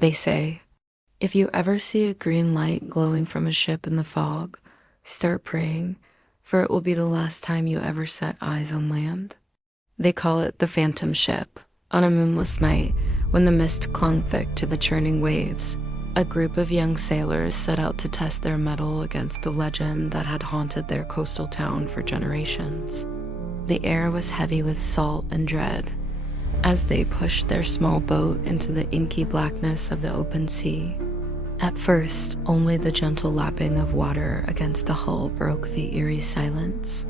They say, if you ever see a green light glowing from a ship in the fog, start praying, for it will be the last time you ever set eyes on land. They call it the phantom ship. On a moonless night, when the mist clung thick to the churning waves, a group of young sailors set out to test their mettle against the legend that had haunted their coastal town for generations. The air was heavy with salt and dread as they pushed their small boat into the inky blackness of the open sea. At first, only the gentle lapping of water against the hull broke the eerie silence.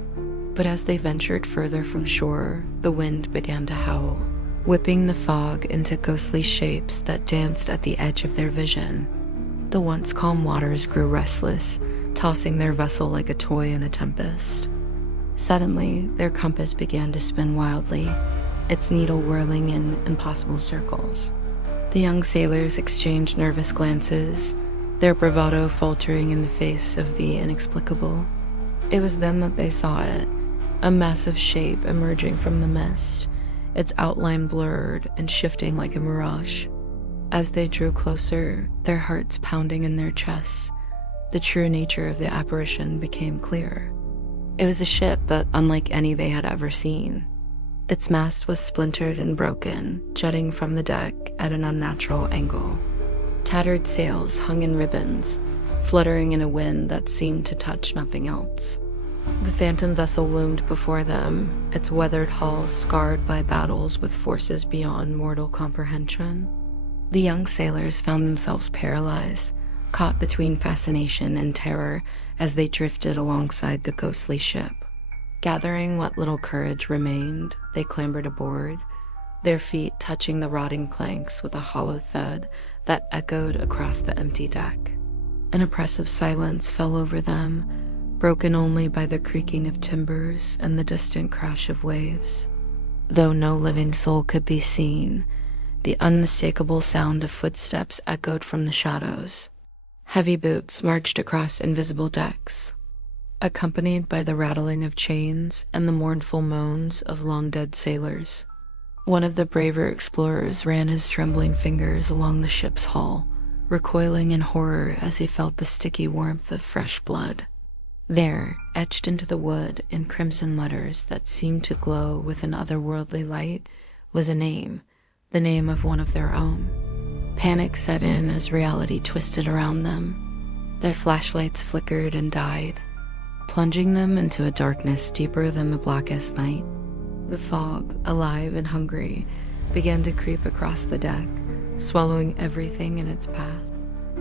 But as they ventured further from shore, the wind began to howl, whipping the fog into ghostly shapes that danced at the edge of their vision. The once calm waters grew restless, tossing their vessel like a toy in a tempest. Suddenly, their compass began to spin wildly, its needle whirling in impossible circles. The young sailors exchanged nervous glances, their bravado faltering in the face of the inexplicable. It was then that they saw it, a massive shape emerging from the mist, its outline blurred and shifting like a mirage. As they drew closer, their hearts pounding in their chests, the true nature of the apparition became clear. It was a ship, but unlike any they had ever seen. Its mast was splintered and broken, jutting from the deck at an unnatural angle. Tattered sails hung in ribbons, fluttering in a wind that seemed to touch nothing else. The phantom vessel loomed before them, its weathered hull scarred by battles with forces beyond mortal comprehension. The young sailors found themselves paralyzed, caught between fascination and terror as they drifted alongside the ghostly ship. Gathering what little courage remained, they clambered aboard, their feet touching the rotting planks with a hollow thud that echoed across the empty deck. An oppressive silence fell over them, broken only by the creaking of timbers and the distant crash of waves. Though no living soul could be seen, the unmistakable sound of footsteps echoed from the shadows. Heavy boots marched across invisible decks, accompanied by the rattling of chains and the mournful moans of long-dead sailors. One of the braver explorers ran his trembling fingers along the ship's hull, recoiling in horror as he felt the sticky warmth of fresh blood. There, etched into the wood in crimson letters that seemed to glow with an otherworldly light, was a name, the name of one of their own. Panic set in as reality twisted around them. Their flashlights flickered and died, plunging them into a darkness deeper than the blackest night. The fog, alive and hungry, began to creep across the deck, swallowing everything in its path.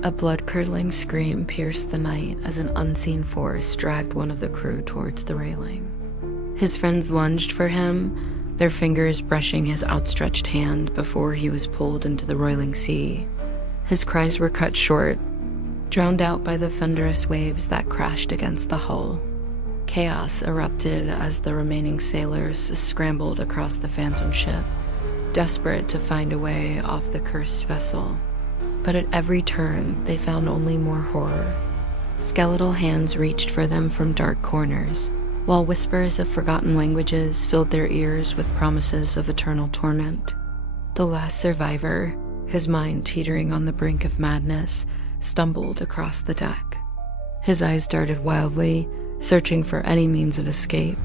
A blood-curdling scream pierced the night as an unseen force dragged one of the crew towards the railing. His friends lunged for him, their fingers brushing his outstretched hand before he was pulled into the roiling sea. His cries were cut short, drowned out by the thunderous waves that crashed against the hull. Chaos erupted as the remaining sailors scrambled across the phantom ship, desperate to find a way off the cursed vessel. But at every turn, they found only more horror. Skeletal hands reached for them from dark corners, while whispers of forgotten languages filled their ears with promises of eternal torment. The last survivor, his mind teetering on the brink of madness, stumbled across the deck. His eyes darted wildly, searching for any means of escape.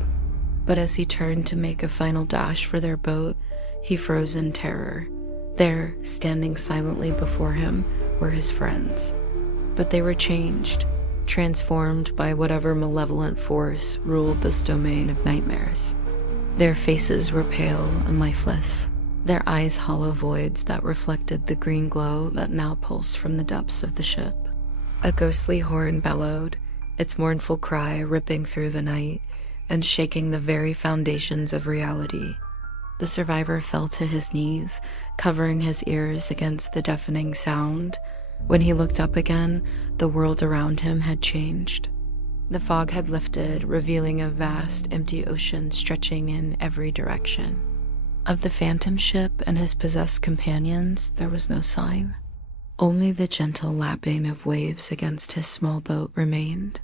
But as he turned to make a final dash for their boat, he froze in terror. There, standing silently before him, were his friends. But they were changed, transformed by whatever malevolent force ruled this domain of nightmares. Their faces were pale and lifeless, their eyes hollow voids that reflected the green glow that now pulsed from the depths of the ship. A ghostly horn bellowed, its mournful cry ripping through the night and shaking the very foundations of reality. The survivor fell to his knees, covering his ears against the deafening sound. When he looked up again, the world around him had changed. The fog had lifted, revealing a vast, empty ocean stretching in every direction. Of the phantom ship and his possessed companions, there was no sign. Only the gentle lapping of waves against his small boat remained,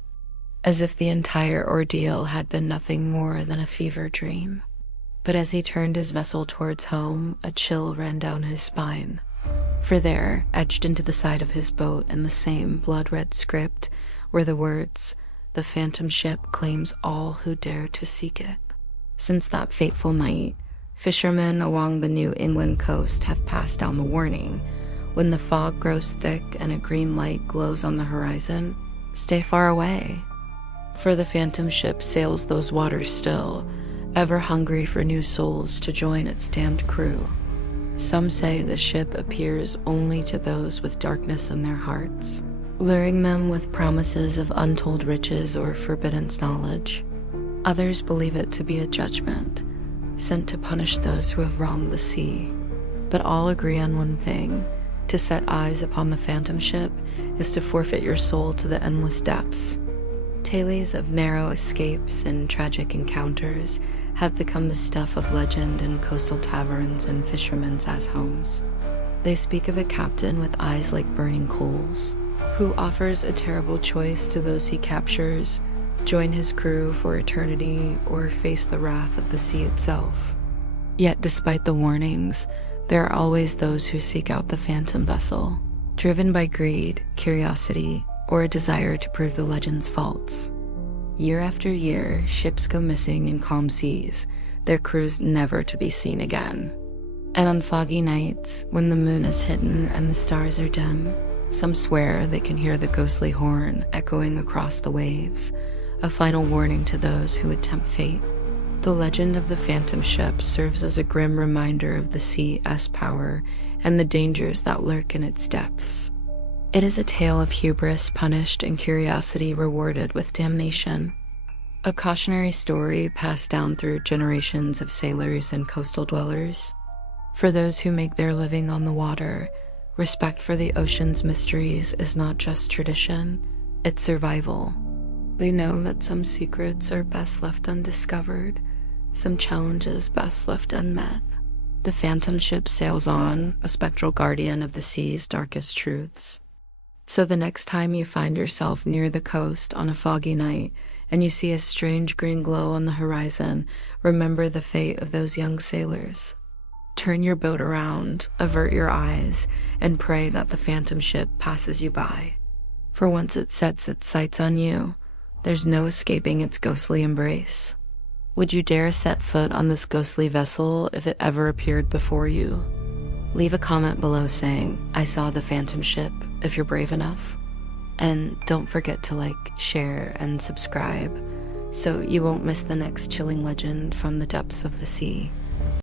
as if the entire ordeal had been nothing more than a fever dream. But as he turned his vessel towards home, a chill ran down his spine. For there, etched into the side of his boat in the same blood-red script, were the words, "The phantom ship claims all who dare to seek it." Since that fateful night, fishermen along the New England coast have passed down the warning: when the fog grows thick and a green light glows on the horizon, stay far away. For the phantom ship sails those waters still, ever hungry for new souls to join its damned crew. Some say the ship appears only to those with darkness in their hearts, luring them with promises of untold riches or forbidden knowledge. Others believe it to be a judgment, sent to punish those who have wronged the sea. But all agree on one thing: to set eyes upon the phantom ship is to forfeit your soul to the endless depths. Tales of narrow escapes and tragic encounters have become the stuff of legend in coastal taverns and fishermen's homes. They speak of a captain with eyes like burning coals, who offers a terrible choice to those he captures: join his crew for eternity or face the wrath of the sea itself. Yet despite the warnings, there are always those who seek out the phantom vessel, driven by greed, curiosity, or a desire to prove the legend's faults. Year after year, ships go missing in calm seas, their crews never to be seen again. And on foggy nights, when the moon is hidden and the stars are dim, some swear they can hear the ghostly horn echoing across the waves, a final warning to those who would tempt fate. The legend of the phantom ship serves as a grim reminder of the sea's power and the dangers that lurk in its depths. It is a tale of hubris punished and curiosity rewarded with damnation. A cautionary story passed down through generations of sailors and coastal dwellers. For those who make their living on the water, respect for the ocean's mysteries is not just tradition, it's survival. They know that some secrets are best left undiscovered, some challenges best left unmet. The phantom ship sails on, a spectral guardian of the sea's darkest truths. So the next time you find yourself near the coast on a foggy night and you see a strange green glow on the horizon, remember the fate of those young sailors. Turn your boat around, avert your eyes, and pray that the phantom ship passes you by. For once it sets its sights on you, there's no escaping its ghostly embrace. Would you dare set foot on this ghostly vessel if it ever appeared before you? Leave a comment below saying, "I saw the phantom ship," if you're brave enough. And don't forget to like, share, and subscribe so you won't miss the next chilling legend from the depths of the sea.